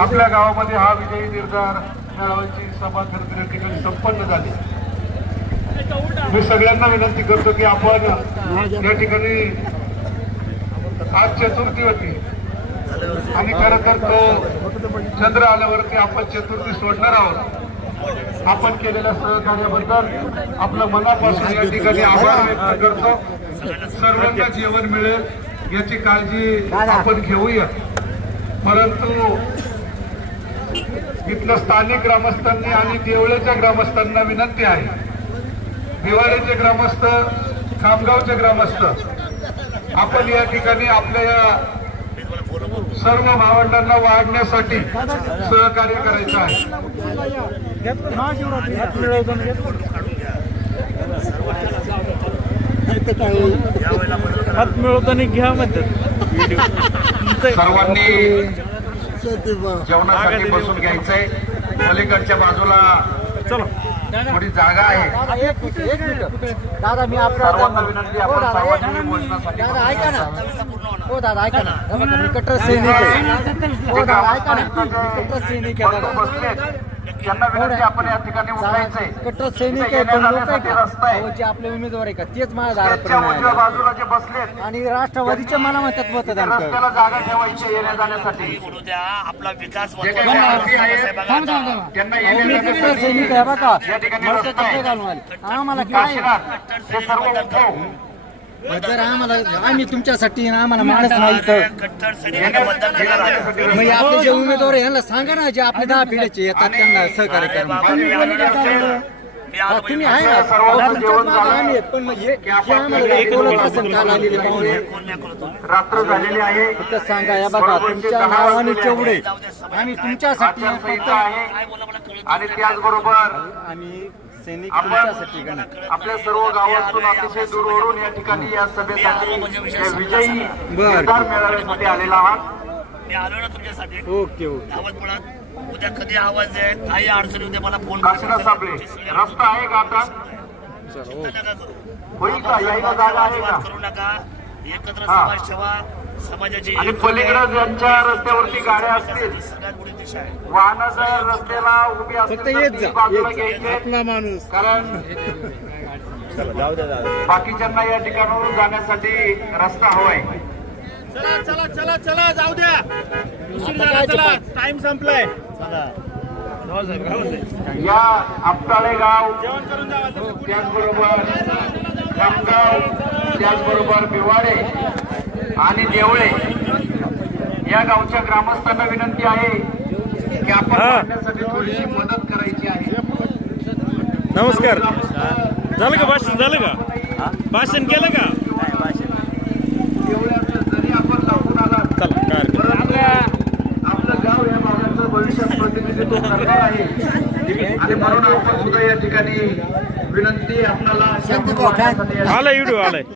आपल्या गावामध्ये हा विजयी निर्धार मेळाव्याची सभा खरं या ठिकाणी संपन्न झाली। मी सगळ्यांना विनंती करतो की आपण या ठिकाणी आज चतुर्थी होती आणि खरं तर तो चंद्र आल्यावरती आपण चतुर्थी सोडणार आहोत। आपण केलेल्या सहकार्याबद्दल आपलं मनापासून या ठिकाणी आभार व्यक्त करतो। सर्वांना जेवण मिळेल याची काळजी आपण घेऊया, परंतु इथल्या स्थानिक ग्रामस्थांनी आणि देवळेच्या ग्रामस्थांना विनंती आहे, दिवाळीचे ग्रामस्थ, खामगावचे ग्रामस्थ, आपण या ठिकाणी आपल्या या सर्व भावंडांना वाढण्यासाठी सहकार्य करायचं आहे। हात मिळवताना घ्या म्हणतात। सर्वांनी जेवणासाठी बसून घ्यायचंय। पलीकडच्या बाजूला थोडी जागा आहे। दादा मी सर्वांना विनंती, आपण सर्वांनी भोजनासाठी दादा ऐका ना, हो दादा ऐका ना, मी कट्टर सैनिक आहे। हो दादा ऐका ना, कट्टर सैनिक आहे दादा, त्यांना विनंती, आपण या ठिकाणी उठायचंय। कट्टर सैनिक आहे, पण लोक आहे जे आपले उमेदवार आहे का तेच माझ्या दारापर्यंत उजव्या बाजूला जे बसलेत आणि राष्ट्रवादीच्या मला म्हणतात मतदान कर। रस्त्याला जागा ठेवायची येण्या जाण्यासाठी। आपला विकास जे काही आरती आहेत, त्यांना येण्या कट्टर सैनिक आहे बघा, या ठिकाणी मला रस्ता कपडे आहे। घालून आले आम्हाला काय काशीनाथ हे सर्व उठव। जर आम्हाला आम्ही तुमच्यासाठी आम्हाला माणूस नाही तर कट्टर सैनिकांना मतदान करणार आहे। म्हणजे आपले जे उमेदवार आहे यांना सांगा ना, जे आपले 10 पिढीचे येतात त्यांना सहकार्य करा। तुम्ही आहे ना, तुमच्याच मागे आम्ही आहेत, पण म्हणजे हे आम्हाला बोलत असेल काल आलेले पाहुणे रात्र झालेली आहे। फक्त सांगा, या बघा तुमच्या नावाने केवढे आम्ही तुमच्यासाठी आचारसंहिता फक्त आहे आणि त्याचबरोबर आम्ही सैनिक तुमच्यासाठी का नाही? आपल्या सर्व गावातून अतिशय दूरवरून या ठिकाणी या सभेसाठी विजयी बरं. निर्धार मेळाव्यामध्ये आलेला आहात। मी आलो ना तुमच्यासाठी। ओके ओके आवाज मुळात उद्या कधी आवाज आहे, काही अडचणी उद्या मला फोन काशीनाथ साबळे, रस्ता आहे का आता? होईल का? यायला जागा आहे का? करू नका, एकत्र समाज ठेवा, समाजाची आणि पलीकडे ज्यांच्या रस्त्यावरती गाड्या असतील, सगळ्यात मोठी दिशा आहे। वाहनं जर रस्त्याला उभी फक्त असतील येत तर जा, ती बाजूला येत जा. घ्यायची, आपला माणूस कारण बाकीच्यांना या ठिकाणावरून जाण्यासाठी रस्ता हवाय। चला चला चला जाऊ द्या, चला टाइम संपलाय। या आपटाळे गाव, जेवण करून जावा। त्याचबरोबर खामगाव, त्याचबरोबर बिवाडे आणि देवळे या गावच्या ग्रामस्थांना विनंती आहे की आपण वाढण्यासाठी थोडीशी मदत करायची आहे। नमस्कार, झालं का भाषण? झालं का भाषण केलं का? देवळ्याचं जरी आपण लावून आलात, चला काय हरकत नाही. आपलं गाव या भागाचं भविष्यात प्रतिनिधित्व करणार आहे आणि म्हणून आपण सुद्धा या ठिकाणी विनंती आपल्याला शांती भाऊ, काय? आलाय व्हिडिओ आलाय।